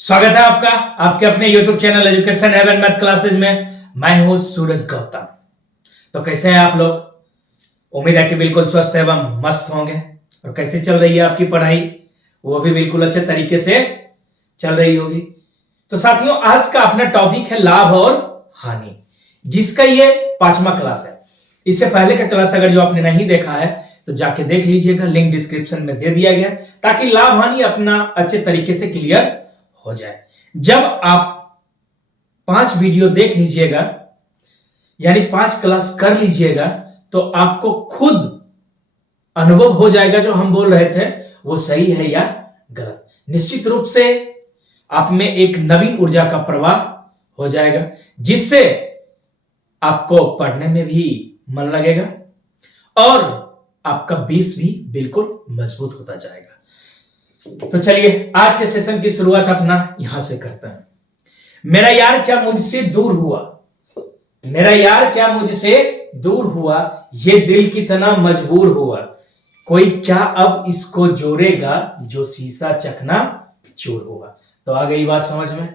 स्वागत है आपका आपके अपने YouTube channel education haven math classes में। मैं हूं सूरज गौतम। तो कैसे हैं आप लोग? उम्मीद है कि बिल्कुल स्वस्थ एवं मस्त होंगे। और कैसे चल रही है आपकी पढ़ाई? वो भी बिल्कुल अच्छे तरीके से चल रही होगी। तो साथियों, आज का अपना टॉपिक है लाभ और हानि, जिसका ये 5वां क्लास है। इससे पहले का क्लास अगर जो आपने नहीं देखा है तो जाके देख लीजिएगा, लिंक डिस्क्रिप्शन में दे दिया गया, ताकि लाभ हानि अपना अच्छे तरीके से क्लियर हो जाए। जब आप 5 वीडियो देख लीजिएगा, यानी 5 क्लास कर लीजिएगा, तो आपको खुद अनुभव हो जाएगा जो हम बोल रहे थे वो सही है या गलत। निश्चित रूप से आप में एक नवीन ऊर्जा का प्रवाह हो जाएगा, जिससे आपको पढ़ने में भी मन लगेगा और आपका बेस भी बिल्कुल मजबूत होता जाएगा। तो चलिए आज के सेशन की शुरुआत अपना यहां से करते हैं। मेरा यार क्या मुझसे दूर हुआ, मेरा यार क्या मुझसे दूर हुआ, ये दिल कितना मजबूर हुआ, कोई क्या अब इसको जोड़ेगा जो शीशा चकना चूर हुआ। तो आ गई बात समझ में।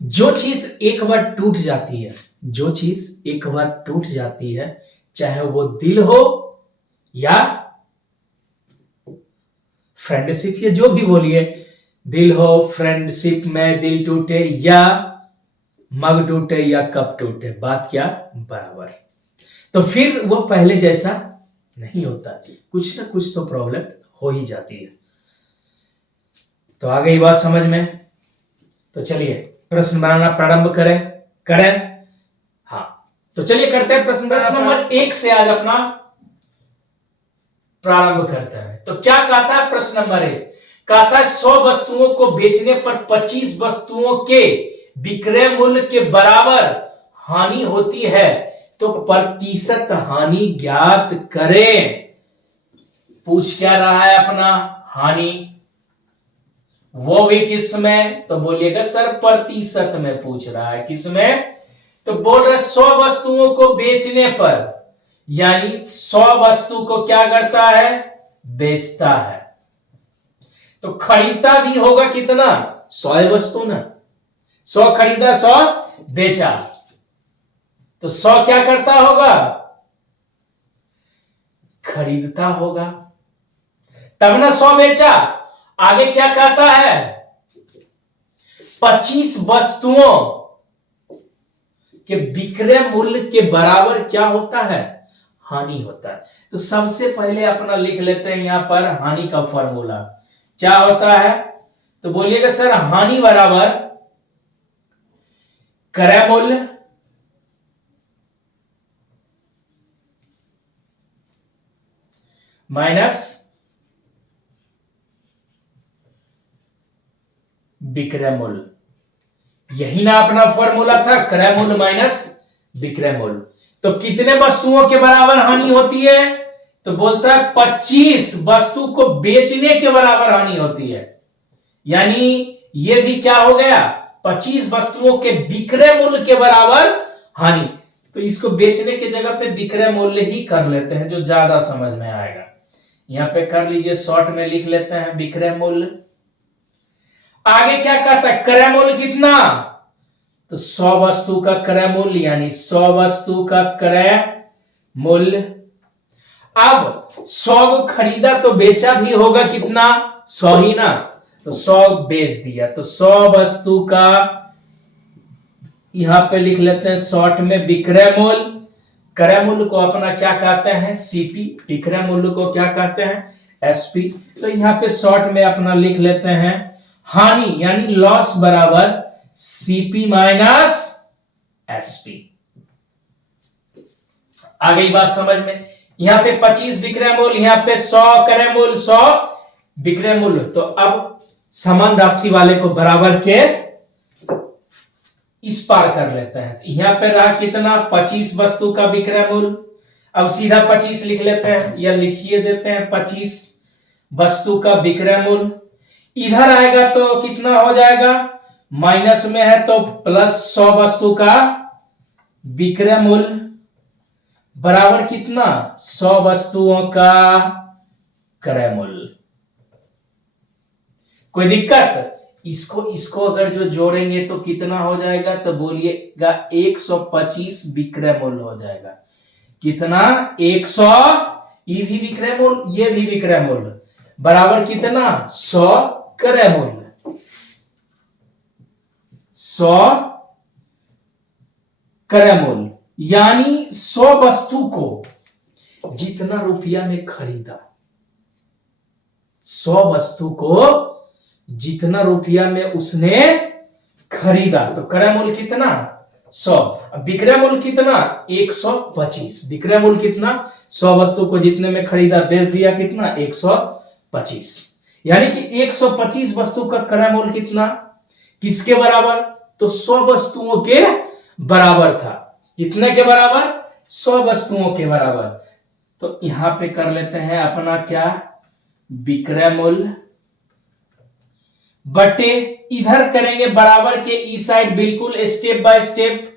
जो चीज एक बार टूट जाती है, जो चीज एक बार टूट जाती है, चाहे वो दिल हो या फ्रेंडशिप, या जो भी बोलिए, दिल हो, फ्रेंडशिप में दिल टूटे या मग टूटे या कप टूटे, बात क्या बराबर। तो फिर वो पहले जैसा नहीं होता, कुछ ना कुछ तो प्रॉब्लम हो ही जाती है। तो आ गई बात समझ में। तो चलिए प्रश्न बनाना प्रारंभ करें। हाँ, तो चलिए करते हैं प्रश्न नंबर 1 से आज अपना प्रारंभ करते हैं। तो क्या कहता है प्रश्न नंबर 1? कहता है 100 वस्तुओं को बेचने पर 25 वस्तुओं के विक्रय मूल्य के बराबर हानि होती है, तो प्रतिशत हानि ज्ञात करें। पूछ क्या रहा है अपना? हानि। वो भी किस में? तो बोलिएगा सर प्रतिशत में पूछ रहा है। किस में? तो बोल रहे 100 वस्तुओं को बेचने पर, यानी 100 वस्तु को क्या करता है? बेचता है। तो खरीदता भी होगा कितना? 100 वस्तु ना। 100 खरीदा, 100 बेचा, तो 100 क्या करता होगा? खरीदता होगा, तब ना 100 बेचा। आगे क्या कहता है? 25 वस्तुओं के विक्रय मूल्य के बराबर क्या होता है? हानि होता है। तो सबसे पहले अपना लिख लेते हैं यहां पर हानि का फॉर्मूला। क्या होता है? तो बोलिएगा सर हानि बराबर क्रय मूल्य माइनस विक्रय मूल्य। यही ना अपना फॉर्मूला था, क्रय मूल्य माइनस विक्रय मूल्य। तो कितने वस्तुओं के बराबर हानि होती है? तो बोलता है 25 वस्तु को बेचने के बराबर हानि होती है। यानी ये भी क्या हो गया? 25 वस्तुओं के विक्रय मूल्य के बराबर हानि। तो इसको बेचने के जगह पे विक्रय मूल्य ही कर लेते हैं, जो ज्यादा समझ में आएगा। यहां पे कर लीजिए, शॉर्ट में लिख लेते हैं विक्रय मूल्य। आगे क्या कहता है? क्रय मूल्य कितना? तो 100 वस्तु का क्रय मूल्य, यानी 100 वस्तु का क्रय मूल्य। अब 100 को खरीदा तो बेचा भी होगा कितना? 100 ही ना। तो 100 बेच दिया, तो 100 वस्तु का यहां पे लिख लेते हैं शॉर्ट में विक्रय मूल्य। क्रय मूल्य को अपना क्या कहते हैं? सीपी। विक्रय मूल्य को क्या कहते हैं? एसपी। तो यहां पे शॉर्ट में अपना लिख लेते हैं हानि, यानी लॉस बराबर सीपी माइनस एसपी। आ गई बात समझ में। यहां पे 25 विक्रय मूल्य, यहां पे 100 क्रय मूल्य, 100 विक्रय मूल्य। तो अब समान राशि वाले को बराबर के इस पार कर लेते हैं। तो यहां पे रहा कितना? 25 वस्तु का विक्रय मूल्य। अब सीधा 25 लिख लेते हैं, या लिखिए देते हैं 25 वस्तु का विक्रय मूल्य। इधर आएगा तो कितना हो जाएगा? माइनस में है तो प्लस 100 वस्तु का विक्रय मूल्य बराबर कितना? 100 वस्तुओं का क्रय मूल्य। कोई दिक्कत? इसको इसको अगर जो जोड़ेंगे तो कितना हो जाएगा, तो बोलिएगा 125 विक्रय मूल्य हो जाएगा। कितना? 100, ये भी विक्रय मूल्य, ये भी विक्रय मूल्य, बराबर कितना? 100 क्रय मूल्य, 100 क्रय मूल्य, यानी 100 वस्तु को जितना रुपया में खरीदा, 100 वस्तु को जितना रुपया में उसने खरीदा, तो क्रय मूल्य कितना? 100। अब विक्रय मूल्य कितना? 125। विक्रय मूल्य कितना? 100 वस्तु को जितने में खरीदा, बेच दिया, कितना? 125। यानी कि 125 वस्तु का क्रय मूल्य कितना? किसके बराबर? तो 100 वस्तुओं के बराबर था। कितने के बराबर? 100 वस्तुओं के बराबर। तो यहां पे कर लेते हैं अपना क्या? विक्रय मूल्य बटे, इधर करेंगे बराबर के ई साइड, बिल्कुल स्टेप बाय स्टेप।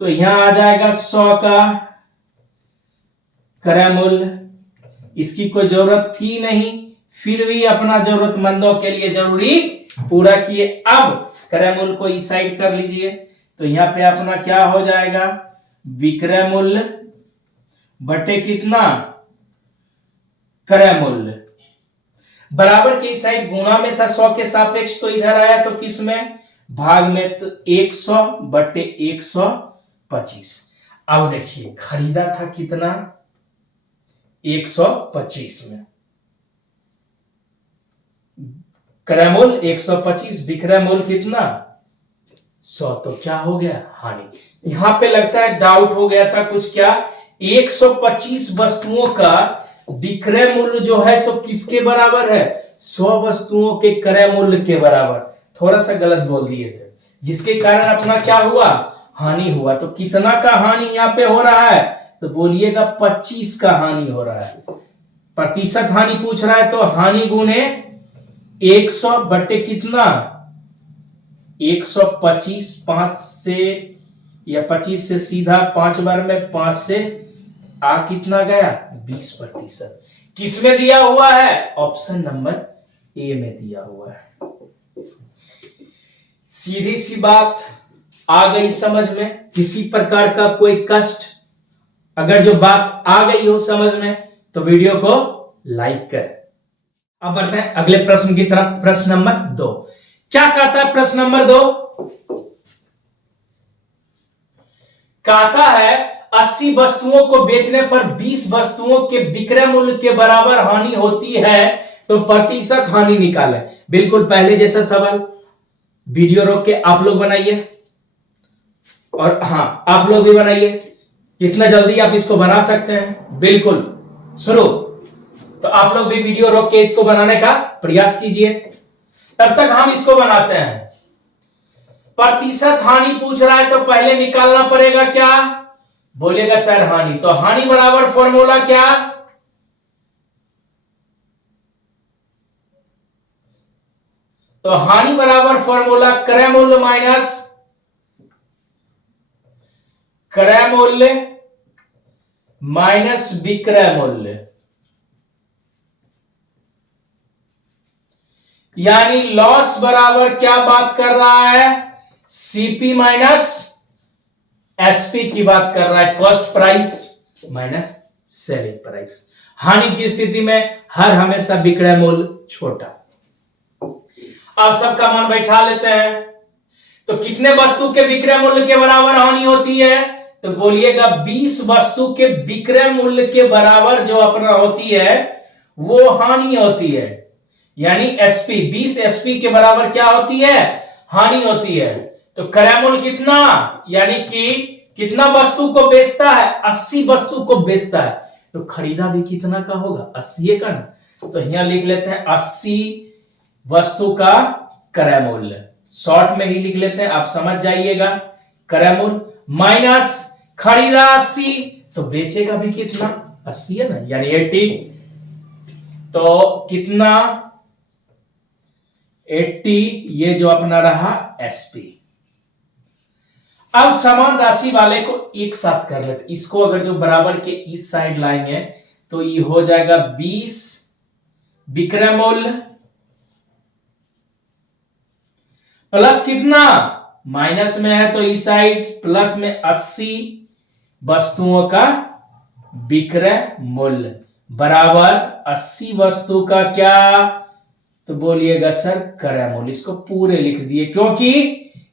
तो यहां आ जाएगा 100 का क्रय मूल्य, इसकी कोई जरूरत थी नहीं, फिर भी अपना जरूरतमंदों के लिए जरूरी पूरा किए। अब क्रय मूल्य को इस साइड कर लीजिए, तो यहां पे अपना क्या हो जाएगा? विक्रय मूल्य बटे कितना? क्रय मूल्य, बराबर के इस साइड गुणा में था 100 के सापेक्ष, तो इधर आया तो किस में? भाग में। तो 100 बटे 125। अब देखिए खरीदा था कितना? 125 में, क्रय मूल्य 125, विक्रय मूल्य कितना? 100। तो क्या हो गया? हानि। यहां पे लगता है डाउट हो गया था कुछ, क्या? 125 वस्तुओं का विक्रय मूल्य जो है सो किसके बराबर है? 100 वस्तुओं के क्रय मूल्य के बराबर। थोड़ा सा गलत बोल दिए थे, जिसके कारण अपना क्या हुआ? हानि हुआ। तो कितना का हानि यहाँ पे हो रहा है? तो बोलिएगा 25 का हानि हो रहा है। प्रतिशत हानि पूछ रहा है, तो हानि गुने 100 बटे कितना? 125। 5 से या 25 से सीधा 5 बार में 5 से आ कितना गया? 20%। किसमें दिया हुआ है? ऑप्शन नंबर ए में दिया हुआ है। सीधी सी बात आ गई समझ में? किसी प्रकार का कोई कष्ट, अगर जो बात आ गई हो समझ में, तो वीडियो को लाइक करें। अब बढ़ते हैं अगले प्रश्न की तरफ। प्रश्न नंबर 2 क्या कहता है? प्रश्न नंबर 2 कहता है 80 वस्तुओं को बेचने पर 20 वस्तुओं के विक्रय मूल्य के बराबर हानि होती है, तो प्रतिशत हानि निकालें। बिल्कुल पहले जैसा सवाल, वीडियो रोक के आप लोग बनाइए, और हां आप लोग भी बनाइए। कितना जल्दी आप इसको बना सकते हैं, बिल्कुल शुरू। तो आप लोग भी वीडियो रोक के इसको बनाने का प्रयास कीजिए, तब तक हम इसको बनाते हैं। प्रतिशत हानि पूछ रहा है, तो पहले निकालना पड़ेगा क्या? बोलिएगा सर हानि। तो हानि बराबर फॉर्मूला क्या? तो हानि बराबर फॉर्मूला क्रय मूल्य माइनस क्रय मूल्य माइनस विक्रय मूल्य, यानी लॉस बराबर क्या बात कर रहा है? सीपी माइनस एसपी की बात कर रहा है, cost price minus selling price. हानि की स्थिति में हर हमेशा विक्रय मूल्य छोटा। अब सबका मन बैठा लेते हैं। तो कितने वस्तु के विक्रय मूल्य के बराबर हानि होती है? तो बोलिएगा 20 वस्तु के विक्रय मूल्य के बराबर जो अपना होती है वो हानि होती है, यानी एसपी 20 एसपी के बराबर क्या होती है? हानि होती है। तो क्रय मूल्य कितना, यानी कि कितना वस्तु को बेचता है? 80 वस्तु को बेचता है, तो खरीदा भी कितना का होगा? 80 का ना। तो यहां लिख लेते हैं 80 वस्तु का क्रय मूल्य, शॉर्ट में ही लिख लेते हैं, आप समझ जाइएगा। क्रय मूल्य माइनस खरीदा 80, तो बेचेगा भी कितना? 80 है ना, यानी 80। तो कितना? 80, ये जो अपना रहा एसपी। अब समान राशि वाले को एक साथ कर लेते, इसको अगर जो बराबर के इस साइड लाएंगे तो ये हो जाएगा 20 विक्रय मूल्य प्लस कितना, माइनस में है तो इस साइड प्लस में 80 वस्तुओं का विक्रय मूल्य बराबर 80 वस्तु का क्या, तो बोलिएगा सर क्रय मूल्य। इसको पूरे लिख दिए क्योंकि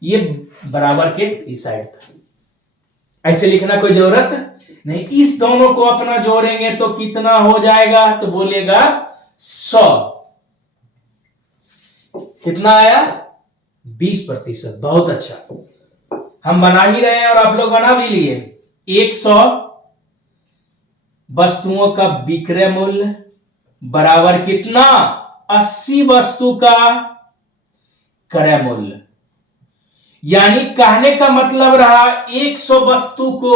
ये बराबर के इस साइड था। ऐसे लिखना कोई जरूरत नहीं। इस दोनों को अपना जोड़ेंगे तो कितना हो जाएगा, तो बोलिएगा 100। कितना आया, 20%। बहुत अच्छा, हम बना ही रहे हैं और आप लोग बना भी लिए। 100 वस्तुओं का विक्रय मूल्य बराबर कितना, 80 वस्तु का क्रय मूल्य। यानी कहने का मतलब रहा 100 वस्तु को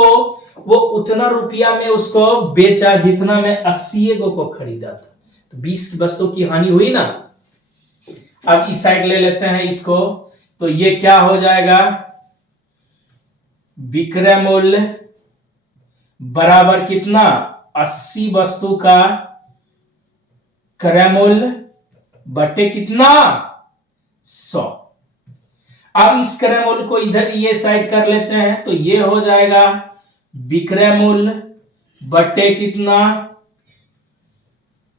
वो उतना रुपया में उसको बेचा जितना में 80 को खरीदा था, तो 20 वस्तु की हानि हुई ना। अब इस साइड ले लेते हैं इसको, तो ये क्या हो जाएगा, विक्रय मूल्य बराबर कितना, 80 वस्तु का क्रय मूल्य बटे कितना, 100। अब इस क्रय मूल्य को इधर ये साइड कर लेते हैं, तो ये हो जाएगा विक्रय मूल्य बटे कितना,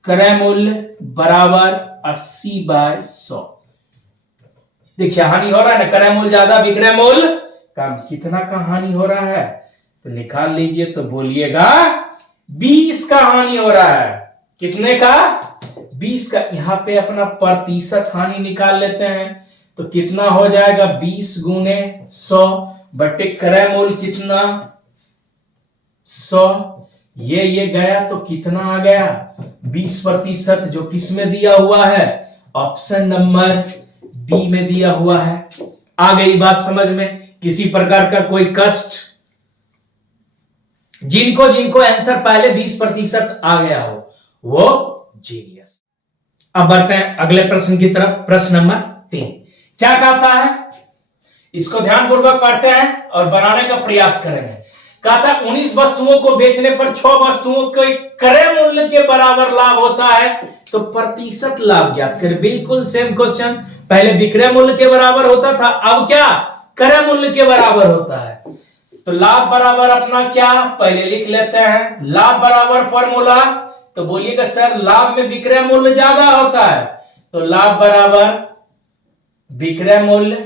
क्रय मूल्य बराबर 80/100। देखिए हानि हो रहा है ना, क्रय मूल्य ज्यादा विक्रय मूल्य कम। कितना का हानि हो रहा है, तो निकाल लीजिए, तो बोलिएगा 20 का हानि हो रहा है। कितने का, 20 का। यहां पे अपना प्रतिशत हानि निकाल लेते हैं, तो कितना हो जाएगा, 20 गुने 100 बटे क्रय मूल्य कितना, 100। ये गया तो कितना आ गया, 20%, जो किस में दिया हुआ है, ऑप्शन नंबर बी में दिया हुआ है। आ गई बात समझ में, किसी प्रकार का कोई कष्ट, जिनको आंसर पहले 20% आ गया हो वो जीनियस। अब बढ़ते हैं अगले प्रश्न की तरफ। प्रश्न नंबर 3 क्या कहता है, इसको ध्यानपूर्वक पढ़ते हैं और बनाने का प्रयास करेंगे। कहता है 19 वस्तुओं को बेचने पर 6 वस्तुओं के क्रय मूल्य के बराबर लाभ होता है, तो प्रतिशत लाभ ज्ञात करें। बिल्कुल सेम क्वेश्चन, पहले विक्रय मूल्य के बराबर होता था, अब क्या क्रय मूल्य के बराबर होता है। तो लाभ बराबर अपना क्या, पहले लिख लेते हैं। लाभ बराबर फॉर्मूला, तो बोलिएगा सर लाभ में विक्रय मूल्य ज्यादा होता है, तो लाभ बराबर विक्रय मूल्य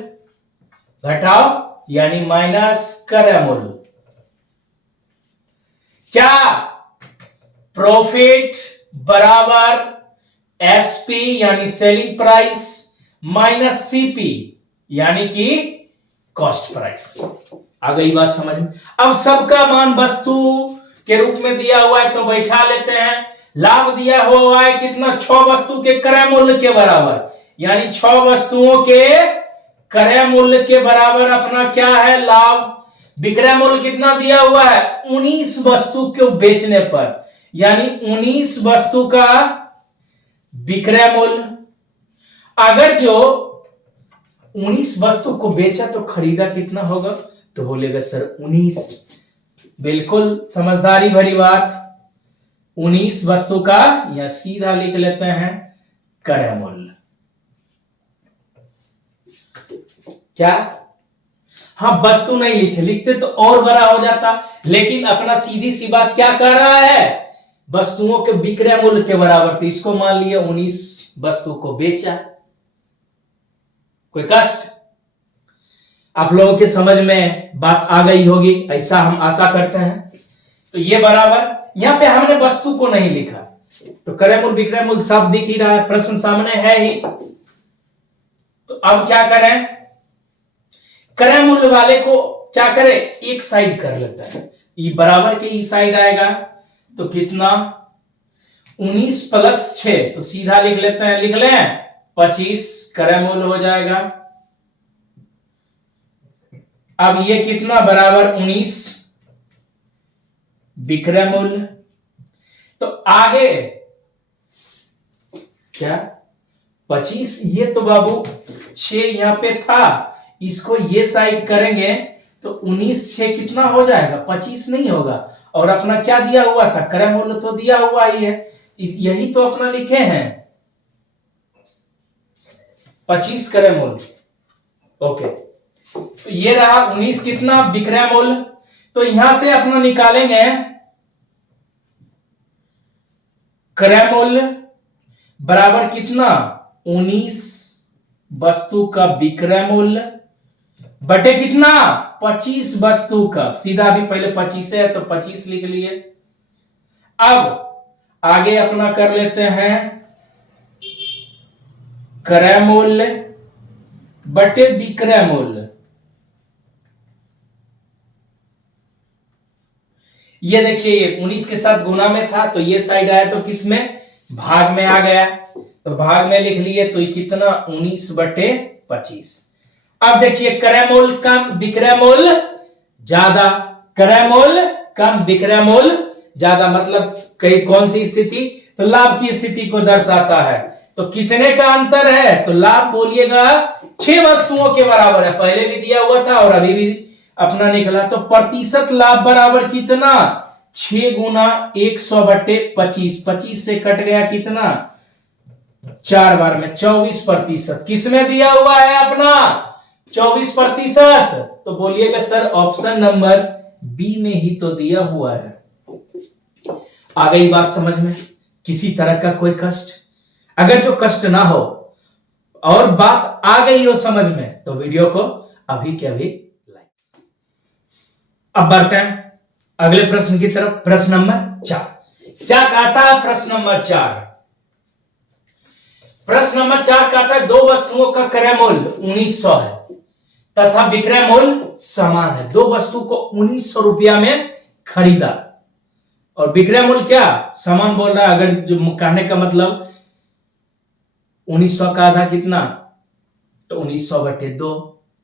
घटाओ यानी माइनस क्रय मूल्य। क्या, प्रॉफिट बराबर एसपी यानी सेलिंग प्राइस माइनस सीपी यानी कि कॉस्ट प्राइस। आ गई बात समझ में। अब सबका मान वस्तु के रूप में दिया हुआ है, तो बैठा लेते हैं। लाभ दिया हुआ है कितना, 6 वस्तु के क्रय मूल्य के बराबर, यानी 6 वस्तुओं के क्रय मूल्य के बराबर अपना क्या है, लाभ। विक्रय मूल्य कितना दिया हुआ है, 19 वस्तु को बेचने पर, यानी 19 वस्तु का विक्रय मूल्य। अगर जो 19 वस्तु को बेचा तो खरीदा कितना होगा, तो बोलेगा सर 19। बिल्कुल समझदारी भरी बात। 19 वस्तु का, या सीधा लिख लेते हैं क्रय मूल्य। क्या, हाँ वस्तु नहीं लिखे, लिखते तो और बड़ा हो जाता, लेकिन अपना सीधी सी बात क्या कर रहा है, वस्तुओं के विक्रय मूल्य के बराबर। तो इसको मान लिया 19 वस्तु को बेचा। कोई कष्ट, आप लोगों के समझ में बात आ गई होगी, ऐसा हम आशा करते हैं। तो ये बराबर, यहां पे हमने वस्तु को नहीं लिखा, तो क्रय मूल्य विक्रय मूल्य सब दिख ही रहा है, प्रश्न सामने है ही। तो अब क्या करें, क्रय मूल्य वाले को क्या करें, एक साइड कर लेता है, ये बराबर के ई साइड आएगा, तो कितना 19 + 6, तो सीधा लिख लेते हैं, लिख लें 25 क्रय मूल्य हो जाएगा। अब ये कितना बराबर 19 विक्रय मूल्य। तो आगे क्या 25, ये तो बाबू 6 यहां पे था, इसको ये साइड करेंगे तो 19 6 कितना हो जाएगा, 25 नहीं होगा। और अपना क्या दिया हुआ था, क्रय मूल्य तो दिया हुआ ही है, यही तो अपना लिखे हैं 25 क्रय मूल्य। ओके, तो ये रहा 19 कितना विक्रय मूल्य। तो यहां से अपना निकालेंगे क्रय मूल्य बराबर कितना 19 वस्तु का विक्रय मूल्य बटे कितना 25 वस्तु का। सीधा अभी पहले 25 है तो 25 लिख लिए। अब आगे अपना कर लेते हैं क्रय मूल्य बटे विक्रय मूल्य। ये देखिए ये 19 के साथ गुना में था तो ये साइड आया तो किस में भाग में आ गया, तो भाग में लिख लिए तो ये कितना 19 बटे 25। अब देखिए क्रय मूल्य कम विक्रय मूल्य ज्यादा, क्रय मूल्य कम विक्रय मूल्य ज्यादा, मतलब कई कौन सी स्थिति, तो लाभ की स्थिति को दर्शाता है। तो कितने का अंतर है, तो लाभ बोलिएगा 6 वस्तुओं के बराबर है, पहले भी दिया हुआ था और अभी भी अपना निकला। तो प्रतिशत लाभ बराबर कितना 6 गुना 100 बटे 25, 25 से कट गया कितना 4 बार में 24%। किसमें दिया हुआ है अपना 24%, तो बोलिएगा सर ऑप्शन नंबर बी में ही तो दिया हुआ है। आ गई बात समझ में, किसी तरह का कोई कष्ट, अगर जो कष्ट ना हो और बात आ गई हो समझ में तो वीडियो को अभी के अभी लाइक। अब बढ़ते हैं अगले प्रश्न की तरफ। प्रश्न नंबर 4 क्या कहता है, प्रश्न नंबर 4, प्रश्न नंबर 4 कहता है 2 वस्तुओं का क्रय मूल्य 1900 है तथा विक्रय मूल्य समान है। 2 वस्तु को 1900 रुपया में खरीदा और विक्रय मूल्य क्या समान बोल रहा है। अगर जो कहने का मतलब 1900 का आधा कितना, तो 1900 बटे 2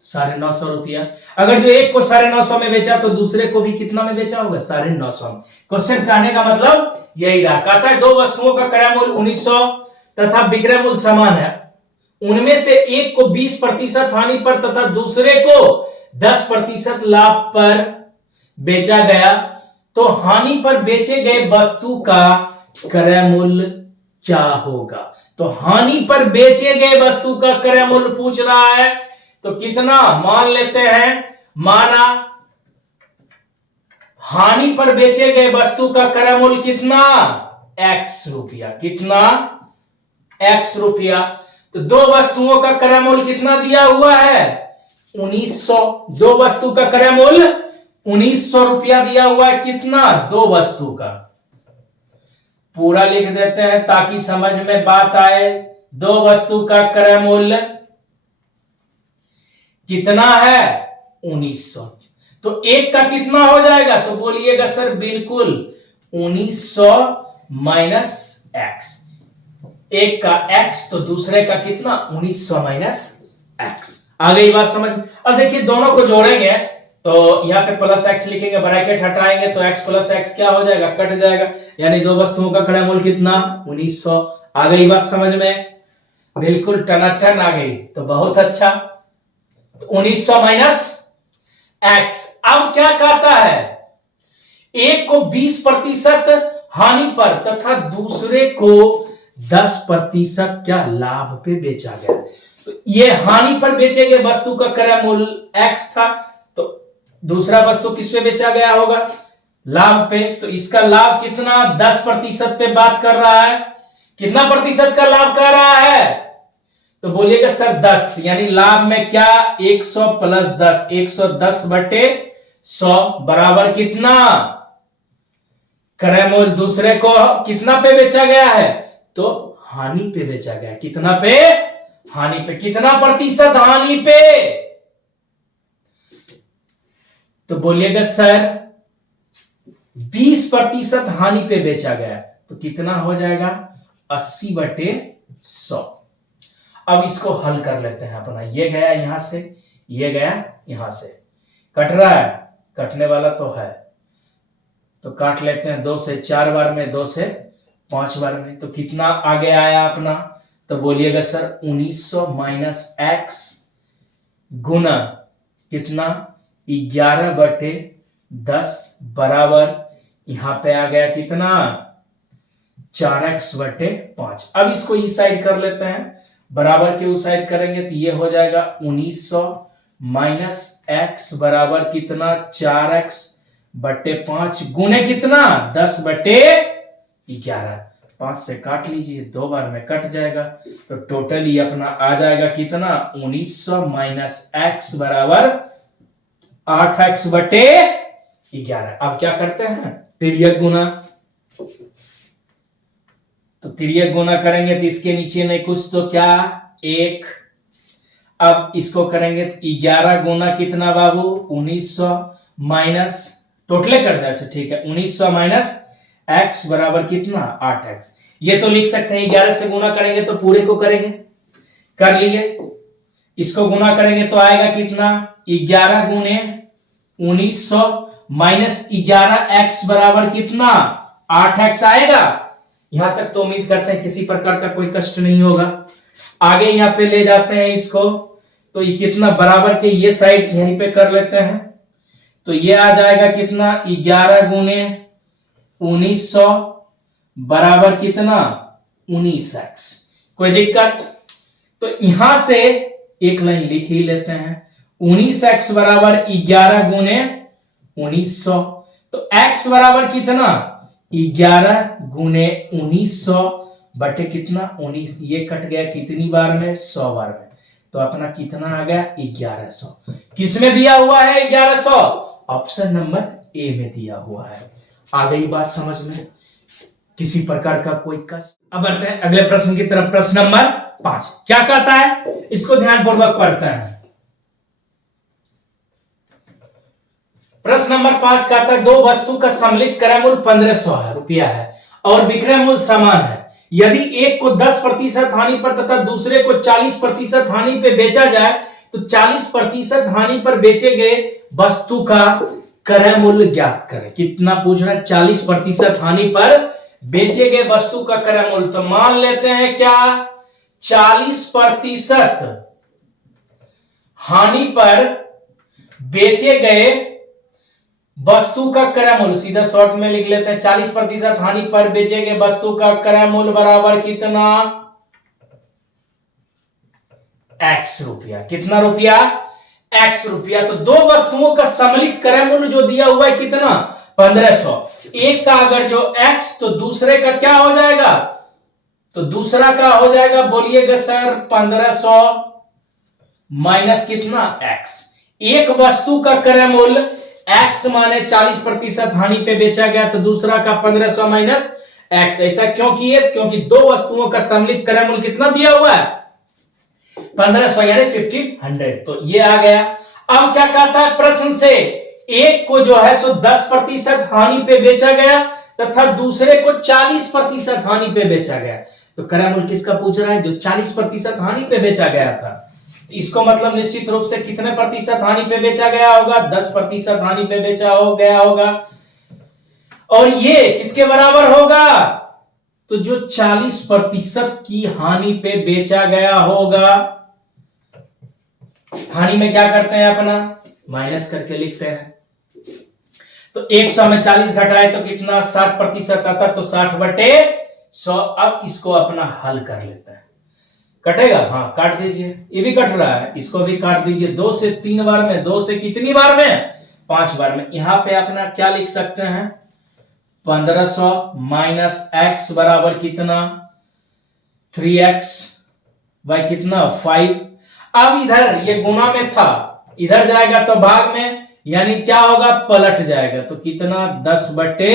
950 रुपया। अगर जो एक को 950 में बेचा तो दूसरे को भी कितना में बेचा होगा 950 में। क्वेश्चन कहने का मतलब यही रहा, कहता है 2 वस्तुओं का क्रय मूल्य 1900 तथा विक्रय मूल्य समान है, उनमें से एक को 20% हानि पर तथा दूसरे को 10% लाभ पर बेचा गया, तो हानि पर बेचे गए वस्तु का क्रय मूल्य क्या होगा। तो हानि पर बेचे गए वस्तु का क्रय मूल्य पूछ रहा है, तो कितना मान लेते हैं, माना हानि पर बेचे गए वस्तु का क्रय मूल्य कितना x रुपया, कितना x रुपया। तो 2 वस्तुओं का क्रय मूल्य कितना दिया हुआ है 1900, 2 वस्तु का क्रय मूल्य 1900 रुपया दिया हुआ है, कितना 2 वस्तु का। पूरा लिख देते हैं ताकि समझ में बात आए। 2 वस्तु का क्रय मूल्य कितना है 1900, तो एक का कितना हो जाएगा, तो बोलिएगा सर बिल्कुल 1900 माइनस एक्स, एक का x तो दूसरे का कितना 1900 माइनस एक्स। आ गई बात समझ। अब देखिए दोनों को जोड़ेंगे तो यहाँ पे प्लस x लिखेंगे, ब्रैकेट हटाएंगे तो x प्लस x क्या हो जाएगा कट जाएगा, यानी 2 वस्तुओं का क्रय मूल्य कितना 1900। आ गई बात समझ में, बिल्कुल टनाटन आ गई, तो बहुत अच्छा। तो 1900 माइनस x। अब क्या कहता है, एक को 20% हानि पर तथा दूसरे को 10% क्या लाभ पे बेचा गया। तो ये हानि पर बेचे गए वस्तु का क्रय मूल्य x था, तो दूसरा वस्तु किस पे बेचा गया होगा लाभ पे, तो इसका लाभ कितना 10% पे बात कर रहा है। कितना प्रतिशत का लाभ कर रहा है, तो बोलिएगा सर 10, यानी लाभ में क्या 100 प्लस 10, 110 बटे 100 बराबर कितना क्रय मूल्य दूसरे को कितना पे बेचा गया है, तो हानि पे बेचा गया। कितना पे हानि पे, कितना प्रतिशत हानि पे, तो बोलिएगा सर 20% हानि पे बेचा गया, तो कितना हो जाएगा 80 बटे 100। अब इसको हल कर लेते हैं अपना, ये गया यहां से, ये गया यहां से, कट रहा है, कटने वाला तो है, तो काट लेते हैं 2 से 4 बार में, 2 से 5 बार में, तो कितना आगे आया अपना, तो बोलिएगा सर 1900 माइनस एक्स गुना कितना 11 बटे 10 बराबर यहां पे आ गया कितना 4x बटे 5। अब इसको इस साइड कर लेते हैं, बराबर के उस साइड करेंगे तो ये हो जाएगा 1900 माइनस एक्स बराबर कितना 4x बटे 5 गुने कितना 10 बटे 11। 5 से काट लीजिए, 2 बार में कट जाएगा, तो टोटली अपना आ जाएगा कितना 1900 माइनस एक्स बराबर 8x बटे 11। अब क्या करते हैं तिर्यक गुना, तो तिर्यक गुना करेंगे तो इसके नीचे नहीं कुछ तो क्या 1। अब इसको करेंगे तो 11 गुना कितना बाबू 1900 माइनस टोटले कर दे, अच्छा ठीक है 1900 माइनस x बराबर कितना 8x। ये तो लिख सकते हैं 11 से गुना करेंगे तो पूरे को करेंगे, कर लिए। इसको गुना करेंगे तो आएगा कितना 11 गुने 1900 माइनस 11x बराबर कितना 8x आएगा। यहां तक तो उम्मीद करते हैं किसी प्रकार का कोई कष्ट नहीं होगा। आगे यहाँ पे ले जाते हैं इसको, तो ये कितना बराबर के ये साइड यहीं पे कर लेते हैं, तो ये आ जाएगा कितना 11 गुने 1900 बराबर कितना 19x। कोई दिक्कत, तो यहां से एक लाइन लिख ही लेते हैं 19x बराबर 11 गुने 1900, तो x बराबर कितना 11 गुने 1900 बटे कितना 19, ये कट गया कितनी बार में 100 बार में, तो अपना कितना आ गया 1100। किसमें दिया हुआ है 1100, ऑप्शन नंबर ए में दिया हुआ है। आ गई बात समझ में, किसी प्रकार का कोई कष्ट। अब बढ़ते हैं अगले प्रश्न की तरफ। प्रश्न नंबर 5 क्या कहता है, इसको ध्यानपूर्वक पढ़ते हैं। प्रश्न नंबर 5 कहता है दो वस्तु का सम्मिलित क्रय मूल्य 1500 रुपया है और विक्रय मूल्य समान है। यदि एक को 10% हानि पर तथा दूसरे को 40% हानि पे बेचा जाए तो 40% हानि पर बेचे गए वस्तु का क्रय मूल्य ज्ञात करें। कितना पूछ रहा है 40% हानि पर बेचे गए वस्तु का क्रय मूल्य, तो मान लेते हैं क्या 40% हानि पर बेचे गए वस्तु का क्रय मूल्य, सीधा शॉर्ट में लिख लेते हैं 40% हानि पर बेचे गए वस्तु का क्रय मूल्य बराबर कितना x रुपया। कितना रुपया x रुपया। तो दो वस्तुओं का सम्मिलित क्रय मूल्य जो दिया हुआ है कितना 1500। एक का अगर जो x तो दूसरे का क्या हो जाएगा, तो दूसरा का हो जाएगा बोलिएगा सर 1500 माइनस कितना x। एक वस्तु का क्रय मूल्य x माने 40% हानि पे बेचा गया, तो दूसरा का 1500 माइनस x। ऐसा क्यों किए, क्योंकि दो वस्तुओं का सम्मिलित क्रय मूल्य कितना दिया हुआ है 1500 यानी 1500, तो ये आ गया। अब क्या कहता है प्रश्न से, एक को जो है सो 10% हानि पे बेचा गया तथा दूसरे को 40% हानि पे बेचा गया, तो क्रय मूल्य किसका पूछ रहा है जो 40% हानि पे बेचा गया था। इसको मतलब निश्चित रूप से कितने प्रतिशत हानि पे बेचा गया होगा 10% हानि पे बेचा हो गया होगा, और ये किसके बराबर होगा, तो जो 40% की हानि पे बेचा गया होगा। हानि में क्या करते हैं अपना माइनस करके लिखते हैं, तो 100 में 40 घटाए तो कितना 60% आता, तो 60/100। अब इसको अपना हल कर लेते हैं, कटेगा हाँ काट दीजिए, ये भी कट रहा है इसको भी काट दीजिए। 2 से 3 बार में, 2 से कितनी बार में 5 बार में। यहां पे अपना क्या लिख सकते हैं 1500 माइनस x बराबर कितना 3x बाय कितना 5। अब इधर ये गुना में था, इधर जाएगा तो भाग में, यानी क्या होगा पलट जाएगा, तो कितना 10 बटे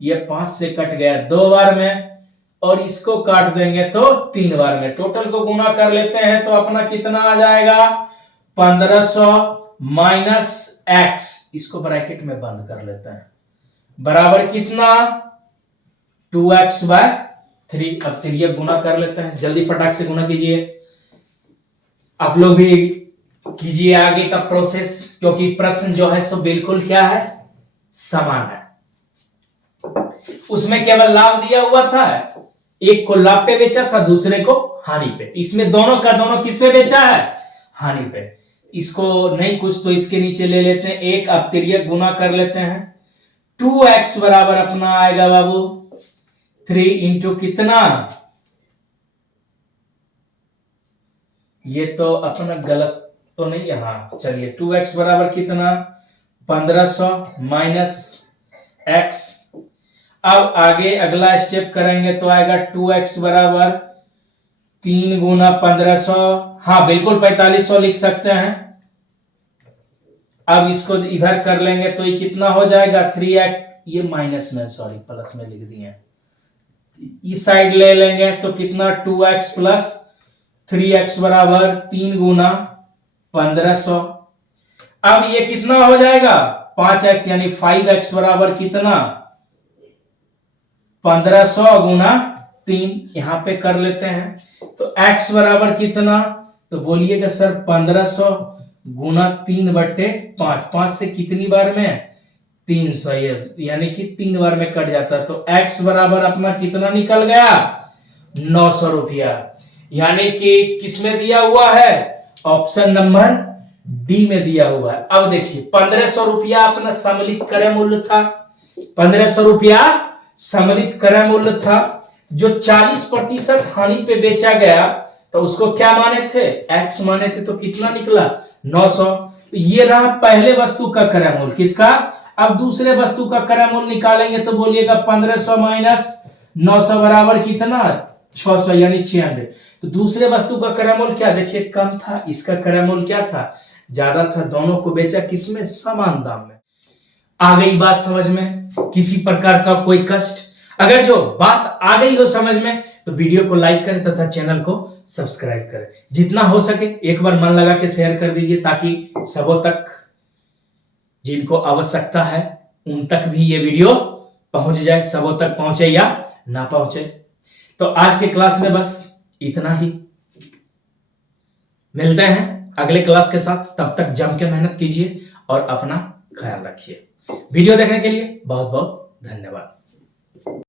ये 5 से कट गया 2 बार में, और इसको काट देंगे तो 3 बार में। टोटल को गुना कर लेते हैं तो अपना कितना आ जाएगा 1500 माइनस x, इसको ब्रैकेट में बंद कर लेते हैं, बराबर कितना 2x/3। अब तिर्यक गुना कर लेते हैं, जल्दी फटाक से गुना कीजिए, आप लोग भी कीजिए आगे का प्रोसेस, क्योंकि प्रश्न जो है सो बिल्कुल क्या है समान है। उसमें केवल लाभ दिया हुआ था, एक को लाभ पे बेचा था दूसरे को हानि पे, इसमें दोनों का दोनों किस पे बेचा है हानि पे। इसको नहीं कुछ तो इसके नीचे ले लेते हैं एक, अब तिर्यक गुना कर लेते हैं 2x बराबर अपना आएगा बाबू 3 इंटू कितना ये तो अपना गलत तो नहीं है। हाँ चलिए 2x बराबर कितना 1500 माइनस x। अब आगे अगला स्टेप करेंगे तो आएगा 2x बराबर 3 गुना 1500। हाँ बिल्कुल 4500 लिख सकते हैं। अब इसको इधर कर लेंगे तो ये कितना हो जाएगा 3x, ये माइनस में सॉरी प्लस में लिख दिए, इस साइड ले लेंगे तो कितना 2x प्लस 3x बराबर 3 गुना 1500। अब ये कितना हो जाएगा 5x यानी 5x बराबर कितना 1500 गुना 3, यहां पे कर लेते हैं तो x बराबर कितना, तो बोलिएगा सर 1500 गुना 3/5, 5 से कितनी बार में 300, यानी कि 3 बार में कट जाता है। तो x बराबर अपना कितना निकल गया 900 रुपया, यानी कि किसमें दिया हुआ है ऑप्शन नंबर डी में दिया हुआ है। अब देखिए 1500 रुपया अपना सम्मिलित क्रय मूल्य था, 1500 रुपया सम्मिलित क्रय मूल्य था, जो 40% हानि पे बेचा गया तो उसको क्या माने थे x माने थे, तो कितना निकला 900। तो ये रहा पहले वस्तु का क्रय मूल्य किसका। अब दूसरे वस्तु का क्रय मूल्य निकालेंगे तो बोलिएगा 1500 माइनस 900 बराबर कितना 600 यानी 600। तो दूसरे वस्तु का क्रय मूल्य क्या देखिए कम था, इसका क्रय मूल्य क्या था ज्यादा था, दोनों को बेचा किसमें समान दाम में। आ गई बात समझ में, किसी प्रकार का कोई कष्ट, अगर जो बात आ गई हो समझ में तो वीडियो को लाइक करें तथा चैनल को सब्सक्राइब करें, जितना हो सके एक बार मन लगा के शेयर कर दीजिए ताकि सबों तक जिनको आवश्यकता है उन तक भी ये वीडियो पहुंच जाए, सबों तक पहुंचे या ना पहुंचे। तो आज के क्लास में बस इतना ही, मिलते हैं अगले क्लास के साथ, तब तक जम के मेहनत कीजिए और अपना ख्याल रखिए। वीडियो देखने के लिए बहुत बहुत धन्यवाद।